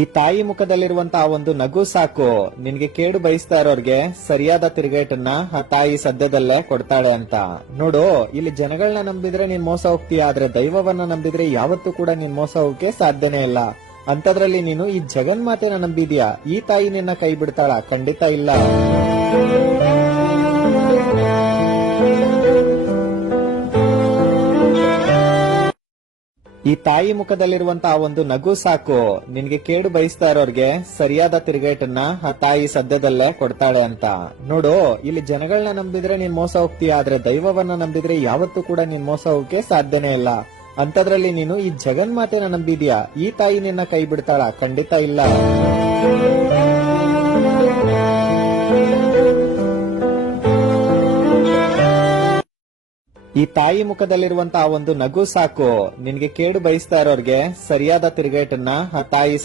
ಈ ತಾಯಿ ಮುಖದಲ್ಲಿರುವಂತಹ ಒಂದು ನಗು ಸಾಕು ನಿನ್ಗೆ ಕೇಡು ಬಯಸ್ತಾ ಇರೋರ್ಗೆ ಸರಿಯಾದ ತಿರುಗೇಟನ್ನ ಆ ತಾಯಿ ಸದ್ಯದಲ್ಲೇ ಕೊಡ್ತಾಳೆ ಅಂತ. ನೋಡು, ಇಲ್ಲಿ ಜನಗಳನ್ನ ನಂಬಿದ್ರೆ ನೀನ್ ಮೋಸ ಹೋಗ್ತೀಯ, ಆದ್ರೆ ದೈವವನ್ನ ನಂಬಿದ್ರೆ ಯಾವತ್ತೂ ಕೂಡ ನೀನ್ ಮೋಸ ಹೋಗಕ್ಕೆ ಸಾಧ್ಯನೇ ಇಲ್ಲ. ಅಂತದ್ರಲ್ಲಿ ನೀನು ಈ ಜಗನ್ಮಾತೆನ ನಂಬಿದ್ಯಾ, ಈ ತಾಯಿ ನಿನ್ನ ಕೈ ಬಿಡ್ತಾಳ? ಖಂಡಿತ ಇಲ್ಲ. ಈ ತಾಯಿ ಮುಖದಲ್ಲಿರುವಂತಹ ಒಂದು ನಗು ಸಾಕು ನಿನ್ಗೆ ಕೇಡು ಬಯಸ್ತಾ ಇರೋರ್ಗೆ ಸರಿಯಾದ ತಿರುಗೇಟನ್ನ ಆ ತಾಯಿ ಸದ್ಯದಲ್ಲೇ ಕೊಡ್ತಾಳೆ ಅಂತ. ನೋಡು, ಇಲ್ಲಿ ಜನಗಳನ್ನ ನಂಬಿದ್ರೆ ನೀನ್ ಮೋಸ ಹೋಗ್ತೀಯ, ಆದ್ರೆ ದೈವವನ್ನ ನಂಬಿದ್ರೆ ಯಾವತ್ತೂ ಕೂಡ ನೀನ್ ಮೋಸ ಹೋಗಕ್ಕೆ ಸಾಧ್ಯನೇ ಇಲ್ಲ. ಅಂತದ್ರಲ್ಲಿ ನೀನು ಈ ಜಗನ್ಮಾತೆನ ನಂಬಿದ್ಯಾ, ಈ ತಾಯಿ ನಿನ್ನ ಕೈ ಬಿಡ್ತಾಳ? ಖಂಡಿತ ಇಲ್ಲ. ಈ ತಾಯಿ ಮುಖದಲ್ಲಿರುವಂತಹ ಒಂದು ನಗು ಸಾಕು ನಿನ್ಗೆ ಕೇಡು ಬಯಸ್ತಾ ಇರೋರ್ಗೆ ಸರಿಯಾದ ತಿರುಗೇಟನ್ನ ಆ ತಾಯಿ